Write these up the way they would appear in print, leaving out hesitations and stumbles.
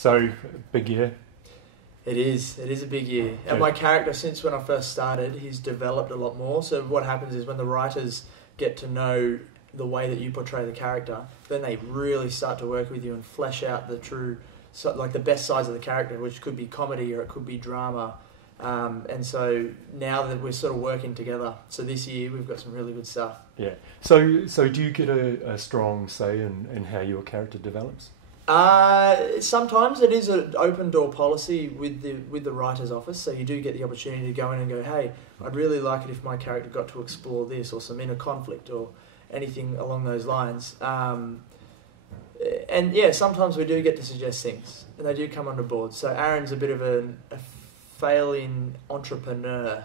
So, big year. It is a big year. And my character, since when I first started, he's developed a lot more. So what happens is when the writers get to know the way that you portray the character, then they really start to work with you and flesh out the true, like the best sides of the character, which could be comedy or it could be drama. And so now that we're sort of working together, so this year we've got some really good stuff. Yeah. So do you get a strong say in how your character develops? Sometimes it is an open door policy with the writer's office, so you do get the opportunity to go in and go, hey, I'd really like it if my character got to explore this or some inner conflict or anything along those lines. And yeah, sometimes we do get to suggest things and they do come on board. So Aaron's a bit of a failing entrepreneur,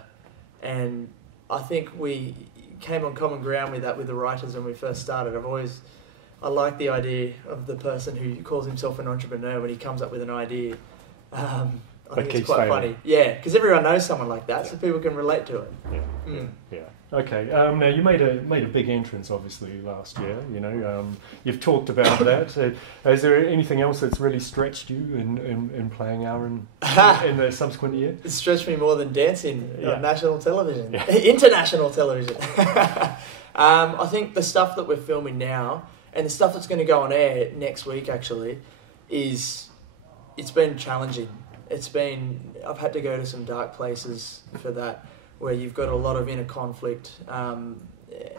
and I think we came on common ground with that with the writers when we first started. I like the idea of the person who calls himself an entrepreneur when he comes up with an idea. I think it's quite funny. Yeah, because everyone knows someone like that, so people can relate to it. Yeah. Okay. Now you made a big entrance, obviously, last year. You know, you've talked about that. Is there anything else that's really stretched you in playing Aaron in the subsequent year? It stretched me more than dancing on national television, international television. I think the stuff that we're filming now and the stuff that's going to go on air next week actually it's been challenging. I've had to go to some dark places for that, where you've got a lot of inner conflict, and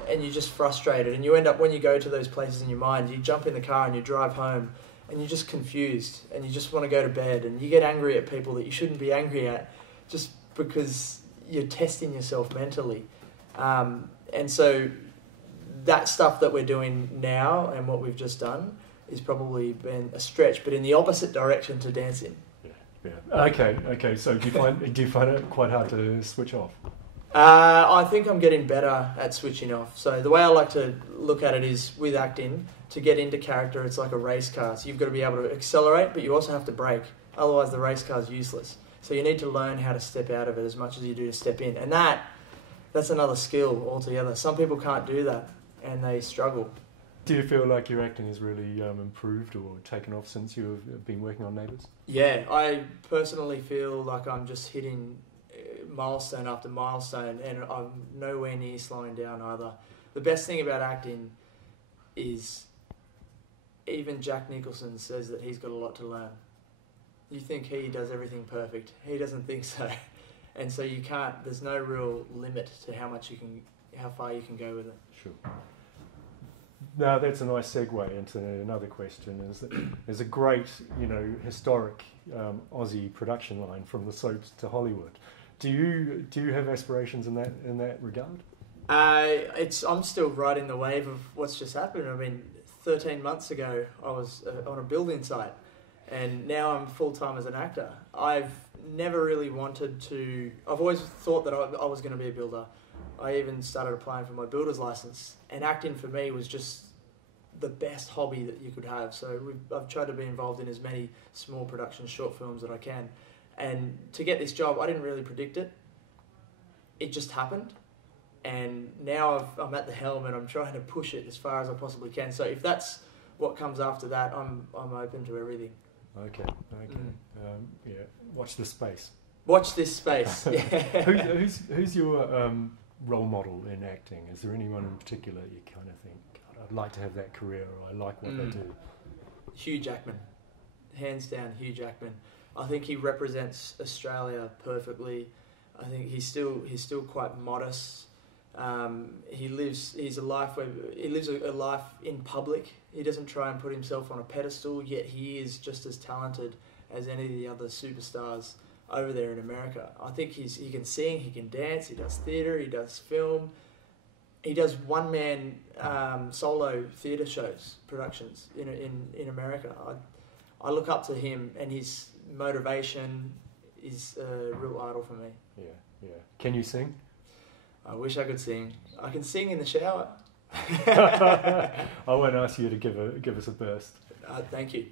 you're just frustrated, and you end up, when you go to those places in your mind, you jump in the car and you drive home and you're just confused and you just want to go to bed, and you get angry at people that you shouldn't be angry at just because you're testing yourself mentally. And so that stuff that we're doing now and what we've just done is probably been a stretch, but in the opposite direction to dancing. Yeah. Okay. So do you find it quite hard to switch off? I think I'm getting better at switching off. So the way I like to look at it is, with acting, to get into character, it's like a race car. So you've got to be able to accelerate, but you also have to brake. Otherwise, the race car's useless. So you need to learn how to step out of it as much as you do to step in, and that's another skill altogether. Some people can't do that, and they struggle. Do you feel like your acting has really improved or taken off since you've been working on Neighbours? Yeah, I personally feel like I'm just hitting milestone after milestone, and I'm nowhere near slowing down either. The best thing about acting is even Jack Nicholson says that he's got a lot to learn. You think he does everything perfect. He doesn't think so. And so there's no real limit to how far you can go with it. Sure. Now that's a nice segue into another question. Is that there's a great, historic Aussie production line from the soaps to Hollywood. Do you have aspirations in that regard? I'm still riding the wave of what's just happened. I mean, 13 months ago I was on a building site, and now I'm full time as an actor. I've never really wanted to. I've always thought that I was going to be a builder. I even started applying for my builder's license, and acting for me was just the best hobby that you could have. So I've tried to be involved in as many small production short films that I can. And to get this job, I didn't really predict it. It just happened. And now I'm at the helm and I'm trying to push it as far as I possibly can. So if that's what comes after that, I'm open to everything. Okay. Yeah. Watch this space. Watch this space. Yeah. Who's your role model in acting? Is there anyone in particular you kind of think, God, I'd like to have that career, or I like what they do? Hugh Jackman. Hands down, Hugh Jackman. I think he represents Australia perfectly. I think he's still quite modest. He lives a life in public. He doesn't try and put himself on a pedestal, yet he is just as talented as any of the other superstars over there in America. I think he can sing, he can dance, he does theatre, he does film, he does one-man solo theatre shows, productions in America. I look up to him, and his motivation is a real idol for me. Yeah. Can you sing? I wish I could sing. I can sing in the shower. I won't ask you to give us a burst. Thank you.